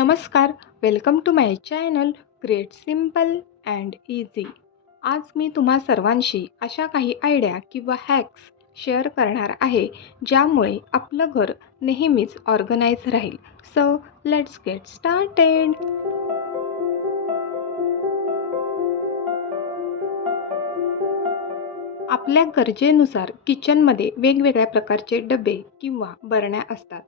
नमस्कार, welcome to my channel create simple and easy. आज मी तुम्हा सर्वांशी अशा काही आयडिया किंवा हॅक्स शेअर करणार आहे ज्यामुळे आपलं घर नेहमीच ऑर्गनाइज राहील। So let's get started. आपल्या गरजेनुसार किचनमध्ये वेगवेगळ्या प्रकारचे डबे किंवा बरण्या असतात।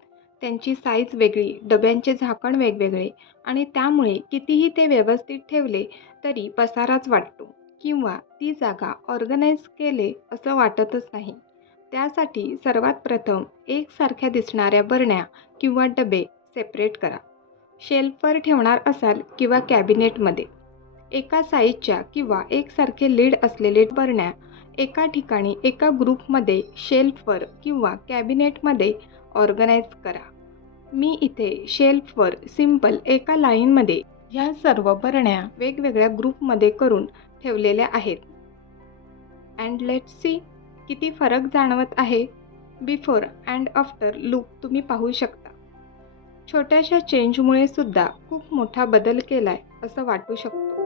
त्यांची साईज वेगळी, डब्यांचे झाकण वेगवेगळे आणि त्यामुळे कितीही ते व्यवस्थित ठेवले तरी पसाराच वाटतो किंवा ती जागा ऑर्गनाइज केले असं वाटतच नाही। त्यासाठी सर्वात प्रथम एकसारख्या दिसणाऱ्या बरण्या किंवा डबे सेपरेट करा। शेल्फवर ठेवणार असाल किंवा कॅबिनेटमध्ये एका साईजच्या किंवा एकसारखे लीड असलेले बरण्या एका ठिकाणी एका ग्रुपमध्ये शेल्फवर किंवा कॅबिनेटमध्ये ऑर्गनाइज करा। मी इथे शेल्फवर सिंपल एका लाईनमध्ये ह्या सर्व बरण्या वेगवेगळ्या ग्रुपमध्ये करून ठेवलेल्या आहेत। अँड लेट्स सी किती फरक जाणवत आहे। बिफोर अँड आफ्टर लुक तुम्ही पाहू शकता। छोट्याशा चेंजमुळे सुद्धा खूप मोठा बदल केलाय असं वाटू शकतो।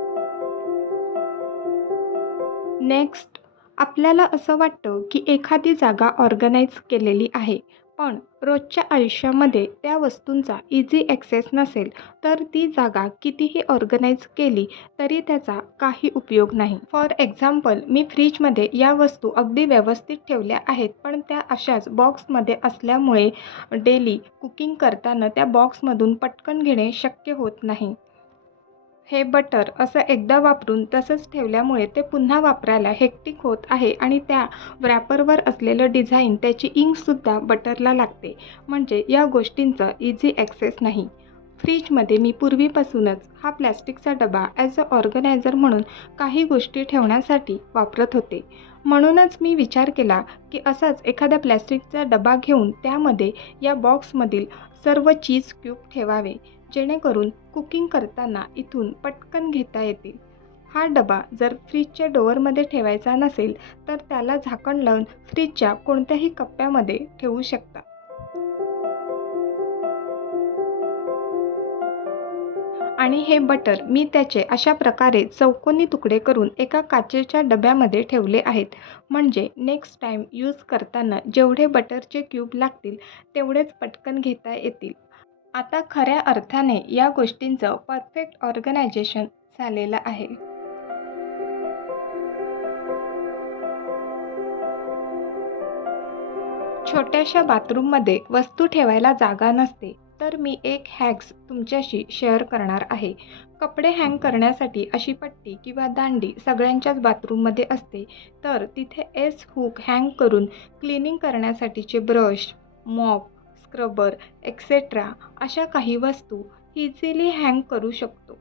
नेक्स्ट, आपल्याला असं वाटतं की एखादी जागा ऑर्गनाइज केलेली आहे, पण रोजच्या आयुष्यामध्ये त्या वस्तूंचा इझी ॲक्सेस नसेल तर ती जागा कितीही ऑर्गनाइज केली तरी त्याचा काही उपयोग नाही। फॉर एक्झाम्पल, मी फ्रीजमध्ये या वस्तू अगदी व्यवस्थित ठेवल्या आहेत, पण त्या अशाच बॉक्समध्ये असल्यामुळे डेली कुकिंग करताना त्या बॉक्समधून पटकन घेणे शक्य होत नाही। हे बटर असं एकदा वापरून तसंच ठेवल्यामुळे ते पुन्हा वापरायला हेक्टिक होत आहे आणि त्या व्रॅपरवर असलेलं डिझाईन त्याची इंकसुद्धा बटरला लागते, म्हणजे या गोष्टींचं इझी ॲक्सेस नाही। फ्रीजमध्ये मी पूर्वीपासूनच हा प्लॅस्टिकचा डबा ॲज अ ऑर्गनायझर म्हणून काही गोष्टी ठेवण्यासाठी वापरत होते। म्हणूनच मी विचार केला की असाच एखादा प्लॅस्टिकचा डबा घेऊन त्यामध्ये या बॉक्समधील सर्व चीज क्यूब ठेवावे, जेणेकरून कुकिंग करताना इथून पटकन घेता येतील। हा डबा जर फ्रीजच्या डोअरमध्ये ठेवायचा नसेल तर त्याला झाकण लावून फ्रीजच्या कोणत्याही कप्प्यामध्ये ठेवू शकता। आणि हे बटर मी त्याचे अशा प्रकारे चौकोनी तुकडे करून एका काचेच्या डब्यामध्ये ठेवले आहेत, म्हणजे नेक्स्ट टाईम यूज करताना जेवढे बटरचे क्यूब लागतील तेवढेच पटकन घेता येतील। आता खऱ्या अर्थाने या गोष्टींचं परफेक्ट ऑर्गनायझेशन झालेलं आहे। छोट्याशा बाथरूममध्ये वस्तू ठेवायला जागा नसते तर मी एक हॅक्स तुमच्याशी शेअर करणार आहे। कपडे हँग करण्यासाठी अशी पट्टी किंवा दांडी सगळ्यांच्याच बाथरूममध्ये असते, तर तिथे एस हुक हँग करून क्लिनिंग करण्यासाठीचे ब्रश, मॉप, स्क्रबर एक्सेट्रा अशा काही वस्तू इझिली हँग करू शकतो।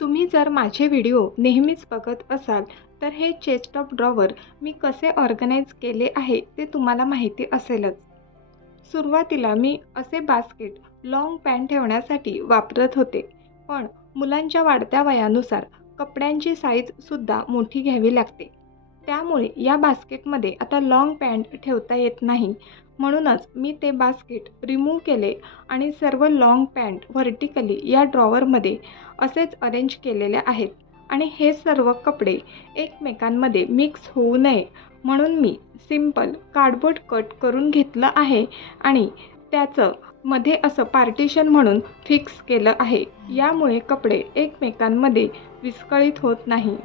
तुम्ही जर माझे व्हिडिओ नेहमीच बघत असाल तर हे चेस्ट ऑफ ड्रॉवर मी कसे ऑर्गनाइज केले आहे ते तुम्हाला माहिती असेलच। सुरुवातीला मी असे बास्केट लॉंग पॅन्ट ठेवण्यासाठी वापरत होते, पण मुलांच्या वाढत्या वयानुसार कपड्यांची साईजसुद्धा मोठी घ्यावी लागते। त्यामुळे या बास्केटमध्ये आता लॉंग पॅन्ट ठेवता येत नाही। म्हणूनच मी ते बास्केट रिमूव्ह केले आणि सर्व लॉंग पॅन्ट व्हर्टिकली या ड्रॉवरमध्ये असेच अरेंज केलेले आहेत। आणि हे सर्व कपडे एकमेकांमध्ये मिक्स होऊ नये म्हणून मी सिंपल कार्डबोर्ड कट करून घेतलं आहे आणि त्याचं मध्ये असं पार्टिशन म्हणून फिक्स केलं आहे। यामुळे कपडे एकमेकांमध्ये विस्कळीत होत नाही।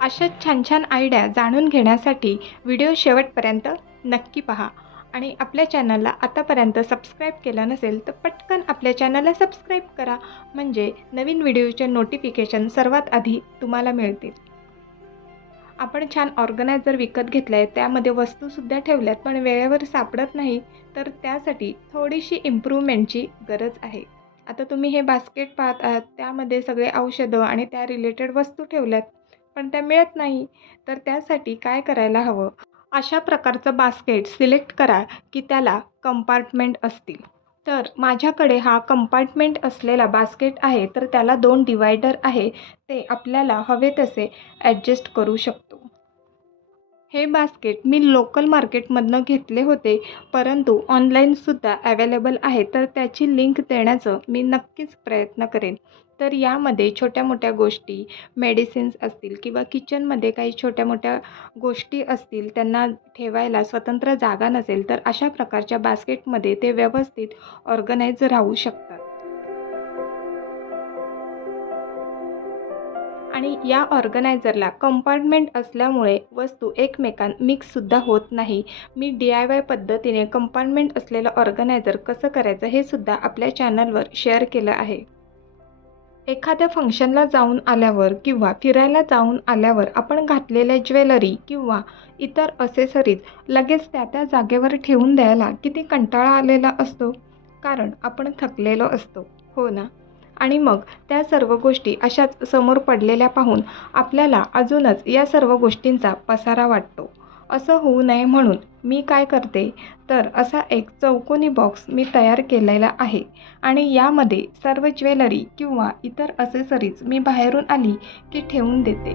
अशाच छान छान आयडिया जाणून घेण्यासाठी व्हिडिओ शेवटपर्यंत नक्की पहा आणि आपल्या चॅनलला आतापर्यंत सबस्क्राईब केलं नसेल तर पटकन आपल्या चॅनलला सबस्क्राईब करा, म्हणजे नवीन व्हिडिओचे नोटिफिकेशन सर्वात आधी तुम्हाला मिळतील। आपण छान ऑर्गनायझर विकत घेतलं आहे, त्यामध्ये वस्तूसुद्धा ठेवल्यात, पण वेळेवर सापडत नाही, तर त्यासाठी थोडीशी इम्प्रूव्हमेंटची गरज आहे। आता तुम्ही हे बास्केट पाहत आहात, त्यामध्ये सगळे औषधं आणि त्या रिलेटेड वस्तू ठेवल्यात, पण त्या मिळत नाही, तर त्यासाठी काय करायला हवं? अशा प्रकारचं बास्केट सिलेक्ट करा की त्याला कंपार्टमेंट असतील। तर माझ्याकडे हा कंपार्टमेंट असलेला बास्केट आहे, तर त्याला 2 डिवायडर आहे, ते आपल्याला हवे तसे ॲडजस्ट करू शकतो। हे बास्केट मी लोकल मार्केटमधनं घेतले होते, परंतु ऑनलाईनसुद्धा अवेलेबल आहे, तर त्याची लिंक देण्याचं मी नक्कीच प्रयत्न करेन. तर यामध्ये छोट्या-मोठ्या गोष्टी, मेडिसिन्स असतील किंवा किचनमध्ये काही छोट्या-मोठ्या गोष्टी असतील, त्यांना ठेवायला स्वतंत्र जागा नसेल, तर अशा प्रकारच्या बास्केटमध्ये ते व्यवस्थित ऑर्गनाइज राहू शकतात. आणि या ऑर्गनायझरला कंपार्टमेंट असल्यामुळे वस्तू एकमेकांत मिक्ससुद्धा होत नाही. मी DIY पद्धतीने कंपार्टमेंट असलेलं ऑर्गनायझर कसं करायचं हे सुद्धा आपल्या चॅनलवर शेअर केलं आहे. एखाद्या फंक्शनला जाऊन आल्यावर किंवा फिरायला जाऊन आल्यावर आपण घातलेल्या ज्वेलरी किंवा इतर असेसरीज लगेच त्या त्या जागेवर ठेवून द्यायला किती कंटाळा आलेला असतो, कारण आपण थकलेलो असतो, हो ना? आणि मग त्या सर्व गोष्टी अशाच समोर पडलेल्या पाहून आपल्याला अजूनच या सर्व गोष्टींचा पसारा वाटतो. असं होऊ नये म्हणून मी काय करते, तर असा एक चौकोनी बॉक्स मी तयार केलेला आहे आणि यामध्ये सर्व ज्वेलरी किंवा इतर असेसरीज मी बाहेरून आली की ठेवून देते.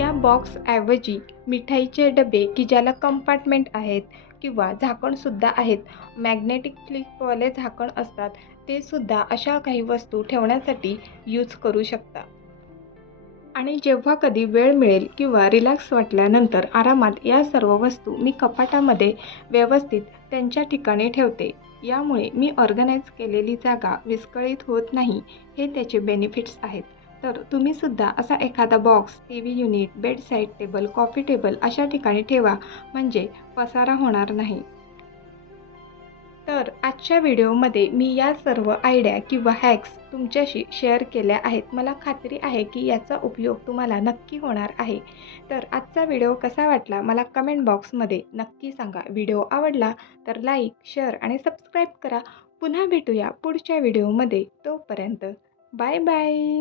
या बॉक्सऐवजी मिठाईचे डबे की ज्याला कंपार्टमेंट आहेत किंवा झाकणसुद्धा आहेत, मॅग्नेटिक क्लिपवाले झाकण असतात, ते सुद्धा अशा काही वस्तू ठेवण्यासाठी यूज करू शकता. आणि जेव्हा कधी वेळ मिळेल किंवा रिलॅक्स वाटल्यानंतर आरामात या सर्व वस्तू मी कपाटामध्ये व्यवस्थित त्यांच्या ठिकाणी ठेवते. यामुळे मी ऑर्गनाइज केलेली जागा विस्कळीत होत नाही, हे त्याचे बेनिफिट्स आहेत. तर तुम्हीसुद्धा असा एखादा box, TV unit, bedside table, coffee table अशा ठिकाणी ठेवा, म्हणजे पसारा होणार नाही. तर आजच्या व्हिडिओमध्ये मी या सर्व आयडिया किंवा हॅक्स तुमच्याशी शेअर केल्या आहेत. मला खात्री आहे की याचा उपयोग तुम्हाला नक्की होणार आहे. तर आजचा व्हिडिओ कसा वाटला मला कमेंट बॉक्समध्ये नक्की सांगा. व्हिडिओ आवडला तर लाईक, शेअर आणि सबस्क्राईब करा. पुन्हा भेटूया पुढच्या व्हिडिओमध्ये. तोपर्यंत बाय बाय.